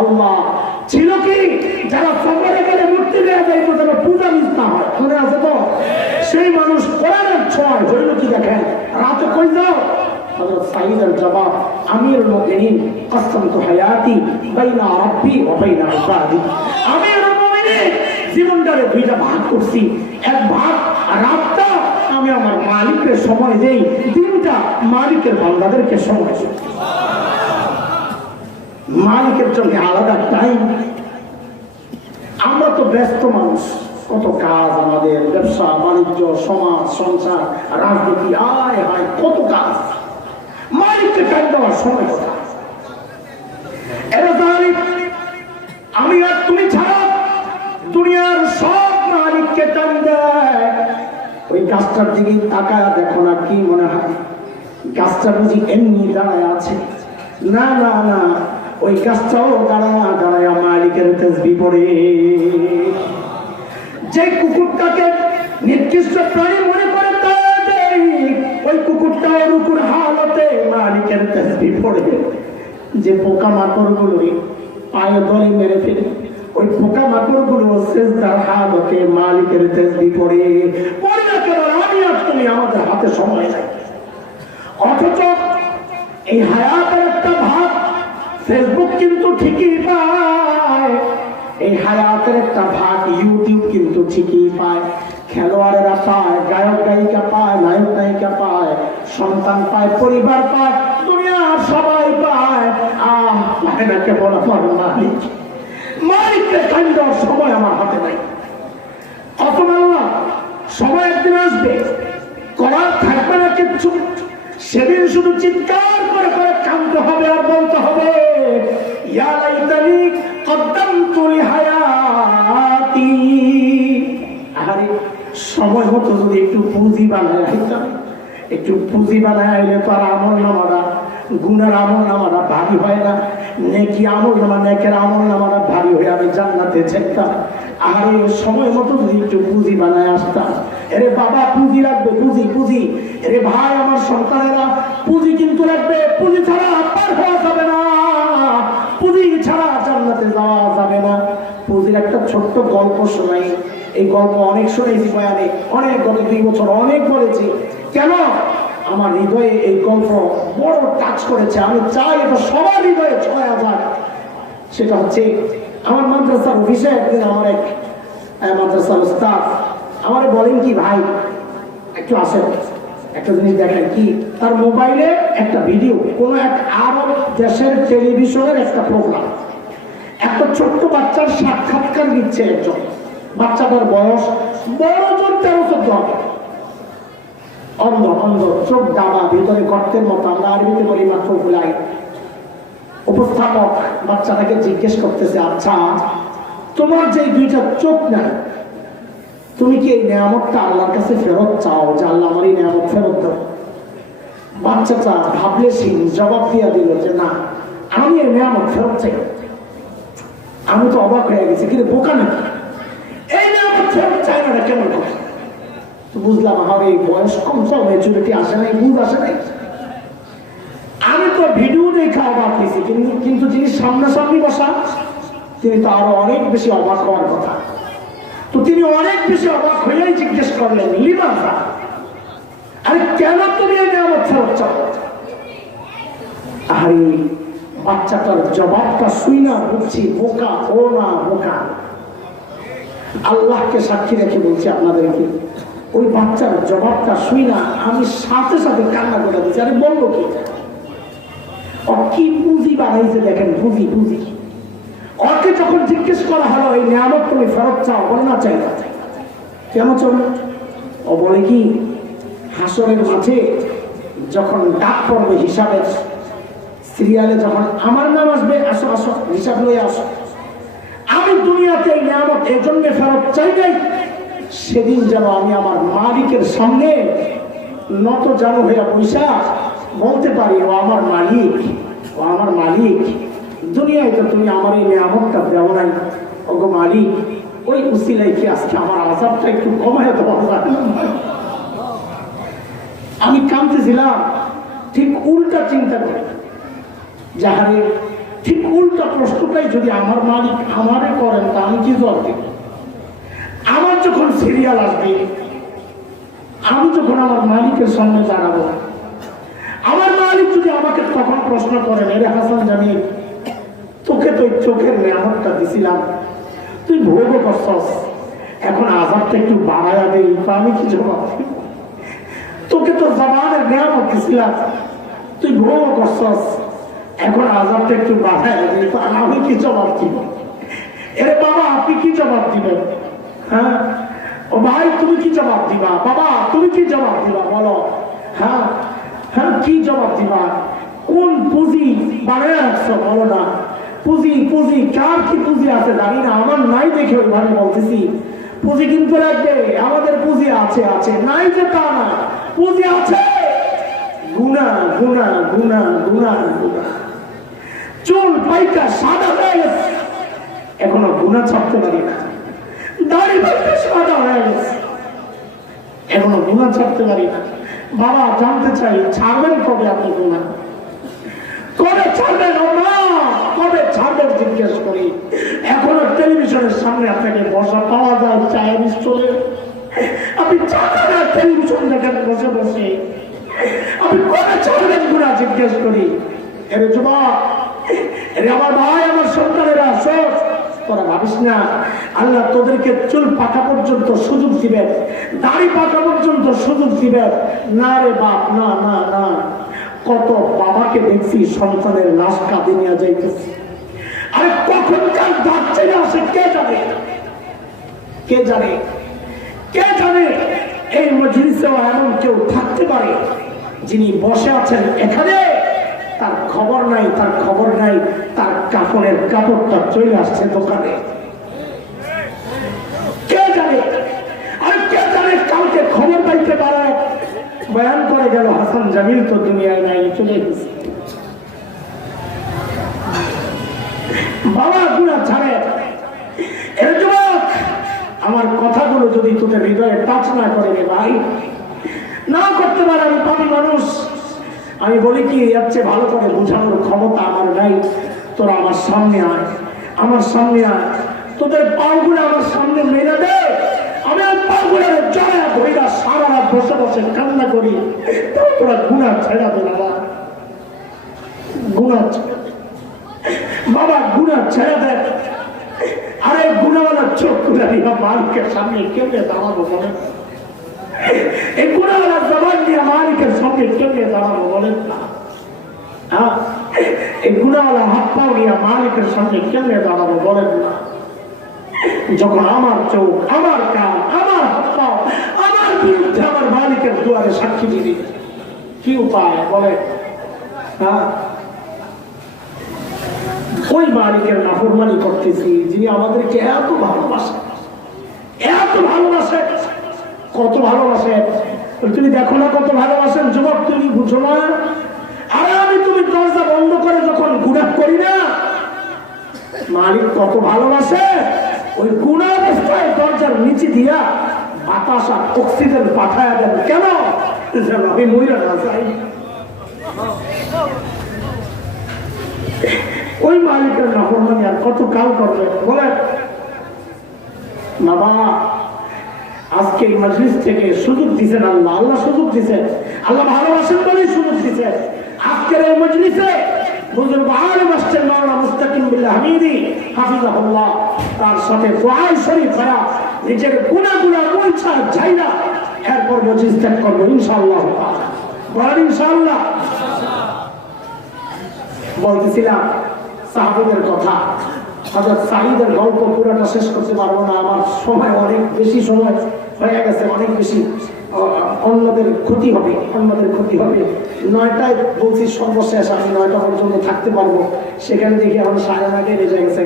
আল্লাহ ছিল কি যারা সফরে গেলে মূর্তি দেওয়া যায় যেন পূজা মিস না হয়, মনে আছে তো? সেই মানুষ কোরআনের ছোঁয়ায় হইল কি দেখেন, রাতে কই যাও? হযরত সাঈদের জবাব, আমিরুল মুমিনিন কসমতু হায়াতি বাইনা রাব্বি ওয়া বাইনা ইবাদি। আমিরুল মুমিনিন জীবনটারে দুইটা ভাগ করছি, এক ভাগ রাতটা আমি আমার মালিকের সময় দেই, দিনটা মালিকের বান্দাদেরকে সময় দেই। মালিকের জন্য আলাদা টাইম। আমরা তো ব্যস্ত মানুষ, কত কাজ আমাদের, ব্যবসা বাণিজ্য, সমাজ সংসার, রাজনীতি, আয় হায় কত কাজ। মালিককে টাইম দেওয়ার সময় কোথায়? আমি আর তুমি ছাড়া দুনিয়ার সব মালিককে টাইম দেয়। ওই গাছটার দিকে তাকায় দেখো না, কি মনে হয় গাছটা বুঝি এমনি দাঁড়ায় আছে? না না না, ওই গাছটাও দাঁড়ায় দাঁড়ায় মালিকের তাসবিহ পড়ে। যে কুকুরটাকে নির্দিষ্ট প্রাণী মনে করে ওই কুকুরটাও রুকুর হালতে মালিকের তাসবিহ পড়ে। যে পোকা মাকড় গুলো পায়ে ধরে মেরে ফেলে, ওই পোকা মাকড় গুলো সিজদার হালতে মালিকের তাসবিহ পড়ে। পড়ে না কেন? আমি আর তুমি আমাদের হাতে সময় নাই। অথচ এই হায়াতের একটা ভাগ ফেসবুক কিন্তু ঠিকই পায়, এই হায়াতের একটা ভাগ ইউটিউব কিন্তু ঠিকই পায়। খেলোয়াড়েরা পায়, গায়ক গায়িকা পায়, নায়ক নায়িকা পায়, সন্তান পায়, পরিবার পায়, দুনিয়ার সবাই পায়। না কেবল আমার মালিক, মালিককে টাইম দেওয়ার সময় আমার হাতে নাই। কত আল্লাহ সময় একদিন আসবে, করার থাকবে না কিচ্ছু। সেদিন শুধু চিৎকার করে করে কাঁদতে হবে আর বলতে হবে, ইয়া লাইতানি কদ্দামতু লিহায়াতি। আরে সময় মতো যদি একটু পুঁজি বানায় আইতাম, একটু পুঁজি বানায় আইলে তো আর আমল নামাটা, গুণের আমল নামাটা ভারী হয় না, নেকি আমল নামা, নেকের আমল নামাটা ভারী হয়ে আমি জান্নাতে যেতাম। আর এই সময় মতো যদি একটু পুঁজি বানায় আসতাম। এরে বাবা পুঁজি লাগবে, পুঁজি পুঁজি। এরে ভাই আমার সন্তানেরা পুঁজি কিন্তু লাগবে, পুঁজি ছাড়া পার হওয়া যাবে না, পুঁজি ছাড়া জান্নাতে যাওয়া যাবে না। পুঁজির একটা ছোট্ট গল্প শোনাই। এই গল্প অনেক শুনেছি বয়ানে, অনেক গত 2 বছর অনেক বলেছি। কেন? আমার হৃদয়ে এই গল্প বড় টাচ করেছে। আমি চাই এটা সবার হৃদয়ে ছড়া যাক। সেটা হচ্ছে আমার মাদ্রাসার অফিসে একদিন আমার এক মাদ্রাসার উস্তাদ আমার বলেন কি, ভাই একটু আসেন, একটা জিনিস দেখেন। কি? তার মোবাইলে একটা ভিডিও, কোন এক আরব দেশের টেলিভিশনের একটা প্রোগ্রাম, একটা ছোট্ট বাচ্চার সাক্ষাৎকার দিচ্ছে একজন। বাচ্চাটার বয়স বড় জোর 13-14 হবে, অন্ধ অন্ধ, চোখ ডাবা, ভিতরে গর্তের মতো, আমরা আরবিতে বলি মাত্র ভুলাই। উপস্থাপক বাচ্চাটাকে জিজ্ঞেস করতেছে, আচ্ছা তোমার যে 2টা চোখ নাই, তুমি কি এই নিয়ামতটা আল্লাহর কাছে ফেরত চাও যে আল্লাহ আমার এই নিয়ামত ফেরত দাও? বাচ্চাটা ভাবলে জবাব দিয়া দিল যে না, আমি এই নিয়ামত ফেরত চাই। আমি তো অবাক হয়ে গেছি, কিন্তু বোকা নাকি, এই নিয়ামত ফেরত চাই না কেমন কথা? তো বুঝলাম আমার এই বয়স কম, তো ম্যাচুরিটি আসে নাই, বুঝ আসে নাই। আমি তো ভিডিও দেখে অবাক হয়েছি, কিন্তু যিনি সামনাসামনি বসা তিনি তো আরো অনেক বেশি অবাক হওয়ার কথা। তো তিনি অনেক বেশি অবাক হয়েই জিজ্ঞেস করলেন, লিমাযা, আরে কেন তুমি এই নিয়ামত ফেরত চাও? আরে বাচ্চাটার জবাবটা শুই না বুঝছি বোকা, ও না বোকা। আল্লাহকে সাক্ষী রেখে বলছি আপনাদেরকে, ওই বাচ্চার জবাবটা শুই না আমি সাথে সাথে কান্না করে দিচ্ছি। আরে বললো কি, কি পুঁজি বানাইছে দেখেন, পুঁজি পুঁজি। ওকে যখন জিজ্ঞেস করা হলো এই নিয়ামত তুমি ফেরত চাও, বলে না চাই না। কেন চলে? ও বলে কি, হাসরের মাঠে যখন ডাক পড়বে হিসাবের সিরিয়ালে, যখন আমার নাম আসবে, আসো আসো হিসাব লয়ে আসো, আমি দুনিয়াতে এই নিয়ামত এজন্য ফেরত চাই নাই সেদিন যেন আমি আমার মালিকের সামনে নত জানু হইয়া পয়সা বলতে পারি, ও আমার মালিক, ও আমার মালিক, দুনিয়ায় তো তুমি আমার এই নিয়ামতটা দেও নাই, ওগো মালিক, ওই উসিলাই কি আজকে আমার আযাবটা একটু কমায় দেওয়া যায়? আমি কাঁদতেছিলাম, ঠিক উল্টা চিন্তা করে, যাহারে ঠিক উল্টা প্রশ্নটাই যদি আমার মালিক আমারে করেন তা আমি কি জবাব দিব? আমার যখন সিরিয়াল আসবে, আমি যখন আমার মালিকের সামনে দাঁড়াবো, আমার মালিক যদি আমাকে তখন প্রশ্ন করেন, এরে হাসান জামিল, তোকে তো চোখের নিয়ামতটা দিছিলাম, তুই ভোগ করছস, এখন আযাবটা একটু বাড়ায়া দেই, আমি কি জবাব দিব? তোকে তো জবানের নিয়ামত দিছিলাম, তুই ভোগ করছস, এখন আযাবটা একটু বাড়ায়া দেই, আমি কি জবাব দিব? এরে বাবা, আপনি কি জবাব দিবেন? হ্যাঁ, ও ভাই, তুমি কি জবাব দিবা? বাবা, তুমি কি জবাব দিবা বলো? হ্যাঁ হ্যাঁ, কি জবাব দিবা? কোন পুঁজি বাড়ায় রাখছো বলো না? পুঁজি পুঁজি, কার কি পুঁজি আছে জানি না, আমার নাই দেখে ওইভাবে বলতেছি। পুঁজি কিন্তু রাখবে, আমাদের পুঁজি আছে, আছে নাই যে তা না, পুঁজি আছে। গুনা গুনা গুনা গুনা গুনা, চুল পাইকা সাদা হয়ে গেছে, এখনো গুনা ছাড়তে পারি না। দাড়ি পাইকা সাদা হয়ে গেছে, এখনো গুনা ছাড়তে পারি না। বাবা, জানতে চাই, ছাড়বেন কবে আপনি গুনাহ? কবে ছাড়বেন? কবে ছাড়বেন জিজ্ঞেস করি। এখনো টেলিভিশনের সামনে আপনাকে বসা পাওয়া যায়, চায়ের স্টলে আপনি চান না, টেলিভিশন দেখেন বসে বসে, আপনি কবে ছাড়বেন গুনাহ জিজ্ঞেস করি। এর যুবক, এরে আমার ভাই, আমার সন্তানেরা, সব তোরা ভাবিস না আল্লাহ তোদেরকে চুল পাকা পর্যন্ত সুযোগ দিবেন, দাড়ি পাকা পর্যন্ত সুযোগ দিবেন না রে বাপ, না না না। কত বাবাকে দেখছি সন্তানের লাশ কাঁদে নিয়ে যাইতেছে, আরে কখনকার দাঁত ছেড়ে আসে কে জানে, কে জানে, কে জানে। এই মজলিসেও এমন কেউ থাকতে পারে যিনি বসে আছেন এখানে, তার খবর নাই, তার খবর নাই, তার কাপড়ের কাপড়টা চলে আসছে দোকানে। কে জানে? আর কে জানে কালকে খবর পাইতে পারে, বয়ান করে গেল হাসান জামিল তো দুনিয়ায় নাই, চলে গেছে। বাবা, গুনাহ ছাড়ে। এর যুবক, আমার কথাগুলো যদি তোদের হৃদয়ে টাচ না করে রে ভাই, না করতে পারে, আমি পাপী মানুষ। আমি বলি কি, এর চেয়ে ভালো করে বোঝানোর ক্ষমতা আমার নাই। তোরা আমার সামনে আয়, আমার সামনে আয়, তোদের পাগুলো আমার সামনে মেরে দে, আমি আর পাগুলো জড়া ধইরা সারা রাত বসে বসে কান্না করি, তোরা গুনাহ ছেড়া দে বাবা, গুনাহ বাবা, গুনাহ ছেড়ে দে। আরে গুনাহওয়ালা চোখ খুলে দিয়া মালিকের সামনে কেমনে দাঁড়াবো বলেন? এই গুনাহওয়ালা জবান দিয়ে মালিকের সামনে কেমনে দাঁড়াবো বলেন না? হ্যাঁ, এই গুনাহওয়ালা হাত পাও নিয়ে মালিকের সামনে কেমনে দাঁড়াবো বলেন না? যখন আমার চোখ, আমার কান, আমার হাত পাও আমার বিরুদ্ধে আমার মালিকের দুয়ারে সাক্ষী দিবি, কি উপায় বলে? হ্যাঁ, ওই মালিকের নাফরমানি করতেছি যিনি আমাদেরকে এত ভালোবাসে, এত ভালোবাসে। কত ভালোবাসে তুমি দেখো না, কত ভালোবাসেন যুবক, তুমি বুঝো না? আরে তুমি দরজা বন্ধ করে যখন গুনাহ করি না, মালিক কত ভালোবাসে। ওই গুনাহ অবস্থায় দরজার নিচে দিয়া বাতাস আর অক্সিজেন পাঠায় দেন, কেন? যেন আমি মইরা না যাই। ওই মালিকের নাফরমানি আর কত কাল করবে বলেন? বাবা, আজকে এই মজলিস থেকে সুযোগ দিচ্ছেন আল্লাহ, আল্লাহ সুযোগ দিচ্ছেন, আল্লাহ ভালোবাসেন বলেই সুযোগ দিচ্ছেন। আজকের এই মজলিসে বুজুর্গ আলেম আসছেন মাওলানা মুস্তাকিম বিল্লাহ হামিদি হাফিজাহুল্লাহ, তার সাথে ফুআদ শরীফ করা নিজের গুনাহগুলো মুছা যাইরা এরপর মজলিস ত্যাগ করবো ইনশাআল্লাহ। বলেন ইনশাআল্লাহ। বলতেছিলাম সাহাবীদের কথা, হযরত সাঈদের গল্প পুরোটা শেষ করতে পারবো না, আমার সময় অনেক বেশি সময় হয়ে গেছে, অনেক বেশি, অন্যদের ক্ষতি হবে, অন্যদের ক্ষতি হবে। 9টায় বলছি সর্বশেষ, আমি 9টা পর্যন্ত থাকতে পারবো, সেখানে দেখি এখন 9:30 বেজে গেছে।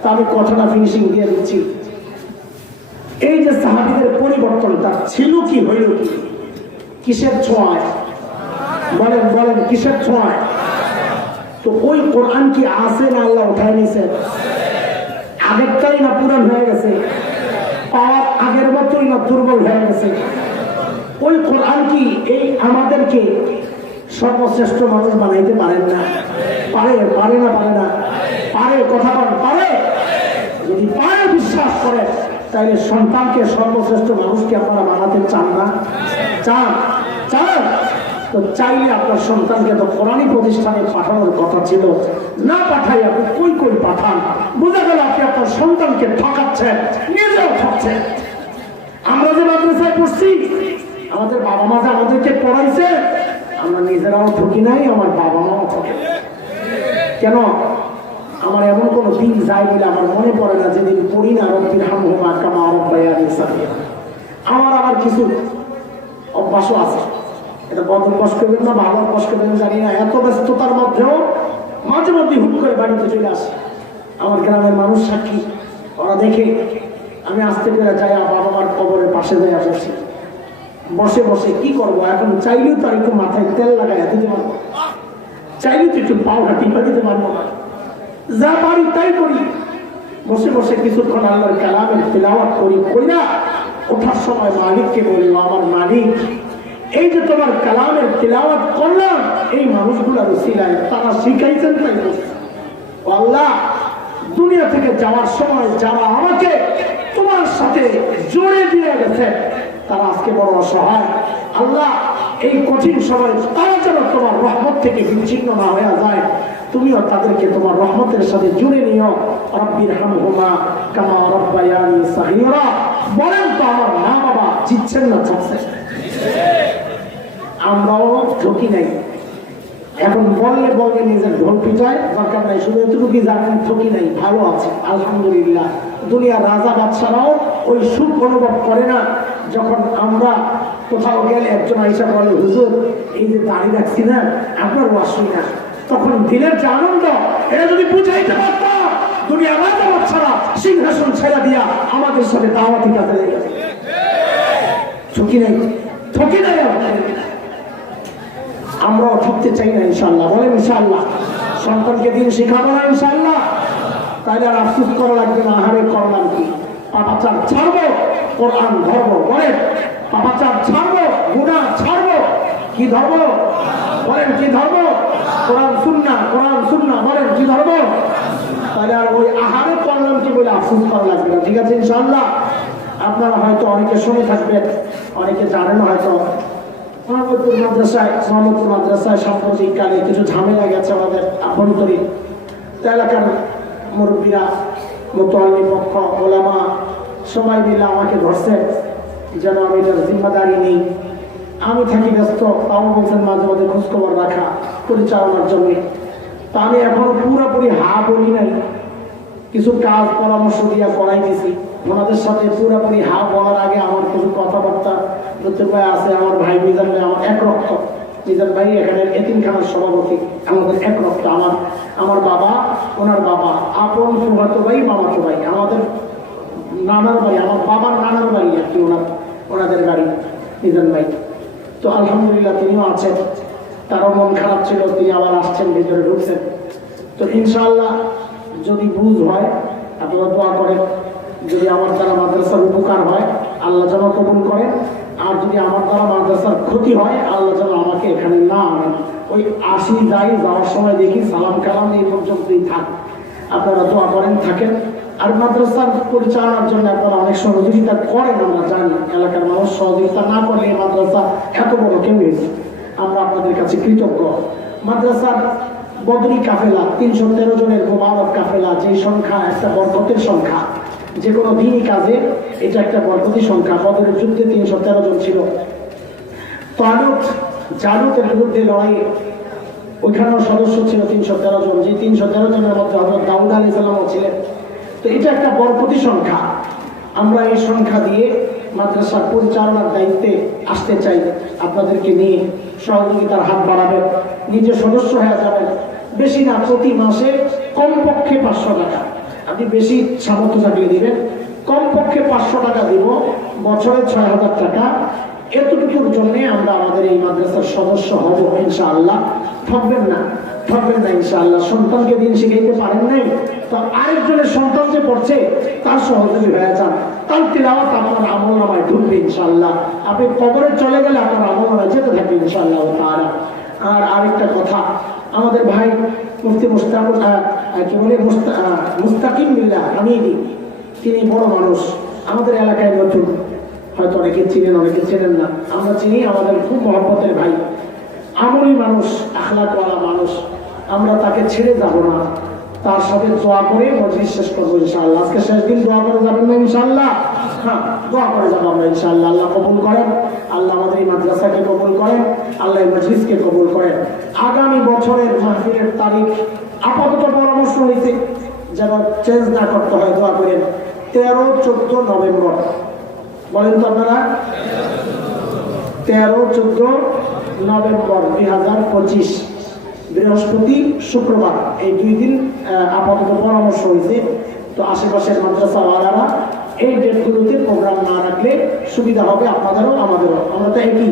তা আমি কথাটা ফিনিশিং দিয়ে দিচ্ছি। এই যে সাহাবীদের পরিবর্তনটা ছিল কি, হইল কি, কিসের ছোঁয়ায়? বলেন বলেন, কিসের ছোঁয়ায়? তো ওই কোরআন কি আছে না আল্লাহ উঠায় নিছে? আগেরটাই না পুরান হয়ে গেছে? পাওয়ার আগের মতোই না দুর্বল হয়ে গেছে? ওই কোরআন কি এই আমাদেরকে সর্বশ্রেষ্ঠ মানুষ বানাইতে পারেন না? পারে, পারে না, পারে না? তাইলে সন্তানকে সর্বশ্রেষ্ঠ মানুষকে আপনারা বানাতে চান না? চান? চান? তো চাইলে আপনার সন্তানকে তো কোরআনী প্রতিষ্ঠানে পাঠানোর কথা ছিল, না পাঠাই আপনি কই কই পাঠান। বোঝা গেল আপনি আপনার সন্তানকে ঠকাচ্ছেন, নিজেও ঠকছেন। আমরা যে মাদ্রাসায় পড়ছি, আমাদের বাবা মা যে আমাদেরকে পড়াইছে, আমরা নিজেরাও ঠকি নাই, আমার বাবা মাও ঠকে। কেন? আমার এমন কোনো দিন যায় বলে আমার মনে পড়ে না যেদিন পড়ি না রব্বির হামহুমা কামা রাব্বায়ানি সাগীরা। আমার কিছু অভ্যাসও আছে, এটা বদ অভ্যাস করবেন না ভালো অভ্যাস করবেন জানি না, এত ব্যস্ততার মধ্যেও মাঝে মধ্যে হুট করে বাড়িতে চলে আসে। আমার গ্রামের মানুষ সাক্ষী, ওরা দেখে আমি আস্তে করে যাই বাবা মার কবরের পাশে যাই বসে বসে বসে কি করবো, এখন চাইলেও তো একটু মাথায় তেল লাগাই দিতে পারবো, চাইলেও তো একটু পাউডার টিপা দিতে পারবো না, যা পারি তাই করি। বসে বসে কিছুক্ষণ আল্লাহর কালামের তিলাওয়াত করি, কইরা ওঠার সময় মালিককে বলল, আমার মালিক, এই যে তোমার কালামের তিলাওয়াত করলাম, এই মানুষগুলোর উসিলায় তারা শিখাইছেন তাই বলছে। আল্লাহ, দুনিয়া থেকে যাওয়ার সময় যারা আমাকে তোমার সাথে জড়িয়ে দিয়ে গেছে, তারা আজকে বড় অসহায়। আল্লাহ, এই কঠিন সময় তারা যেন তোমার রহমত থেকে বিচ্ছিন্ন না হয়ে যায়, তুমিও তাদেরকে তোমার রহমতের সাথে জুড়ে নিও। রব্বির হামহুমা কামা রাব্বায়ানি সাগীরা। বলেন তো আমার মা বাবা জিতছেন না চাচ্ছেন? আমরাও ঠকি নাই। এখন বললে বলবে নিজের ঢোল পিটায়, দরকার নাই, শুধু এতটুকু জানেন ঠকি নাই, ভালো আছে আলহামদুলিল্লাহ। দুনিয়ার রাজা বাদশারাও ওই সুখ অনুভব করে না যখন আমরা কোথাও গেলে একজন আইসা বলে, হুজুর এই যে দাঁড়িয়ে রাখছি না, আপনার ওয়াসুই না, তখন দিলের যে আনন্দ, এটা যদি বুঝাইতে পারতাম, দুনিয়ার রাজা বাদশারা সিংহাসন ছেড়ে দিয়া আমাদের সাথে দাওয়াতি কাজে লেগে গেছে। ঠকি নাই, ঠকি নাই। আমরাও ঠকতে চাই না ইনশাল্লাহ। বলেন ইনশাল্লাহ। সন্তানকে দিন শিখাবো না ইনশাল্লাহ? তাইলে আর আফসোস করা লাগবে না, আহারে করলাম কি, পাপাচার ছাড়বো, কোরআন ধরবো। বলেন, পাপাচার ছাড়বো, গুনাহ ছাড়বো, কি ধরবো? বলেন কি ধরবো? কোরআন সুন্নাহ, কোরআন সুন্নাহ। বলেন কি ধরবো? তাহলে আর ওই আহারে করলাম কি বলে আফসোস করা লাগবে না। ঠিক আছে ইনশাল্লাহ? আপনারা হয়তো অনেকে শুনে থাকবেন, অনেকে জানেন হয়তো, মোহাম্মদপুর মাদ্রাসায় সাম্প্রতিককালে কিছু ঝামেলা গেছে আমাদের আভ্যন্তরীণ। এলাকার মুরব্বীরা, মুতআল্লিম পক্ষ, ওলামা সবাই মিলে আমাকে ধরছে যেন আমি এটার জিম্মাদারি নিই। আমি থাকি ব্যস্ত, তাও বলছেন মাঝে মাঝে খোঁজখবর রাখা, পরিচালনার জন্য। তা আমি এখনো পুরোপুরি হা বলি নাই, কিছু কাজ পরামর্শ দিয়া করাই দিছি। ওনাদের সাথে পুরোপুরি হা বলার আগে আমার কিছু কথাবার্তা প্রত্যেক আছে। আমার ভাই মিজান ভাই, আমার এক রক্ত, মিজান ভাই এখানে এতিমখানার সভাপতি, আমাদের এক রক্ত। আমার বাবা, ওনার বাবা, আপন ফুফাতো ভাই, মামাতো ভাই, আমাদের নানার ভাই, আমার বাবার নানার ভাই আর কি, ওনাদের গাড়ি মিজান ভাই। তো আলহামদুলিল্লাহ তিনিও আছেন, তারও মন খারাপ ছিল, তিনি আবার আসছেন, ভিতরে ঢুকছেন। তো ইনশাআল্লাহ যদি বুঝ হয় আপনারা দোয়া করেন, যদি আমার দ্বারা মাদ্রাসার উপকার হয় আল্লাহ যেন কবুল করেন, আর যদি আমার দ্বারা মাদ্রাসার ক্ষতি হয় আল্লাহ যেন আমাকে এখানে না আনেন। ওই আসি যাই, যাওয়ার সময় দেখি সালাম কালাম এই পর্যন্তই থাক। আপনারা দোয়া করেন, থাকেন। আর মাদ্রাসার পরিচালনার জন্য আপনারা অনেক সহযোগিতা করেন, আমরা জানি। এলাকার মানুষ সহযোগিতা না করলে এই মাদ্রাসা এত বড় কেউ হয়েছে। আমরা আপনাদের কাছে কৃতজ্ঞ। মাদ্রাসার বদরি কাফেলা, 313 জনের মোবারক কাফেলা, যে সংখ্যা একটা বরকতের সংখ্যা, যে কোনো দিনই কাজে এটা একটা বরকতি সংখ্যা। বদরের যুদ্ধে 313 জন ছিল। তালুত জালুতের বিরুদ্ধে লড়াইয়ে ওইখানেও সদস্য ছিল 313 জন, যে 313 জনের মধ্যে হযরত দাউদ আলাইহিস সালামও ছিলেন। তো এটা একটা বরকতি সংখ্যা। আমরা এই সংখ্যা দিয়ে মাদ্রাসার পরিচালনার দায়িত্বে আসতে চাই। আপনাদেরকে নিয়ে সহযোগিতার হাত বাড়াবেন, নিজে সদস্য হয়ে যাবেন। বেশি না, প্রতি মাসে কমপক্ষে 500 টাকা। আপনি বেশি সামর্থ্য থাকলে দিবেন, কমপক্ষে 500 টাকা দিব, বছরে 6000 টাকা। এতটুকুর জন্য আমরা আমাদের এই মাদ্রাসার সদস্য হব ইনশাআল্লাহ। ঠকবেন না, ঠকবেন না ইনশাআল্লাহ। সন্তানকে দিন শিখাইতে পারেন নাই, তো আরেকজনের সন্তান যে পড়ছে তার সহযোগী হয়ে যান, তার তিলাওয়াত আপনার আমলনামায় ঢুকবে ইনশাআল্লাহ। আপনি কবরে চলে গেলে আপনার আমলনামায় যেতে থাকবে ইনশাআল্লাহ তাআলা। আর আরেকটা কথা, আমাদের ভাই মুফতি মুস্তাকিম বিল্লাহ হামিদি, তিনি বড় মানুষ, আমাদের এলাকায় নতুন, হয়তো অনেকে চিনেন অনেকে চেনেন না, আমরা চিনি, আমাদের খুব মহব্বতের ভাই, আমলি মানুষ, আখলাকওয়ালা মানুষ, আমরা তাকে ছেড়ে যাব না, তার সাথে দোয়া করে মজলিস শেষ করবো ইনশাআল্লাহ। আজকে শেষ দিন, দোয়া করে যাবেন না ইনশাআল্লাহ? হ্যাঁ, দোয়া করে যাবো আমরা ইনশাআল্লাহ। আল্লাহ কবুল করেন, আল্লাহ আমাদের এই মাদ্রাসাকে কবুল করেন, আল্লাহ এই মজলিসকে কবুল করেন। আগামী বছরের মাহফিলের তারিখ আপাতত পরামর্শ হয়েছে, যেন চেঞ্জ না করতে হয়, দোয়া করেন। 13-14 নভেম্বর, বলেন তো আপনারা? 13-14 নভেম্বর 2025, বৃহস্পতি শুক্রবার, এই 2 দিন আপাতত পরামর্শ হয়েছে। তো আশেপাশের মাদ্রাসাওয়ালারা এই ডেটগুলোতে প্রোগ্রাম না রাখলে সুবিধা হবে আপনাদেরও আমাদেরও। আমরা তো একই,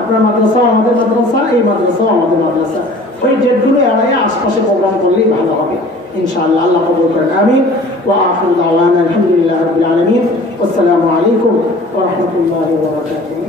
আপনার মাদ্রাসাও আমাদের মাদ্রাসা, এই মাদ্রাসাও আমাদের মাদ্রাসা। ওই ডেটগুলো এড়াইয়া আশপাশে প্রোগ্রাম করলেই ভালো হবে ইনশাআল্লাহ। আল্লাহ কবুল করেন, আমিন। ওয়া আখিরু দাওয়ানা আলহামদুলিল্লাহি রাব্বিল আলামিন। আসসালামু আলাইকুম ওয়া রাহমাতুল্লাহি ওয়া বারাকাতুহু।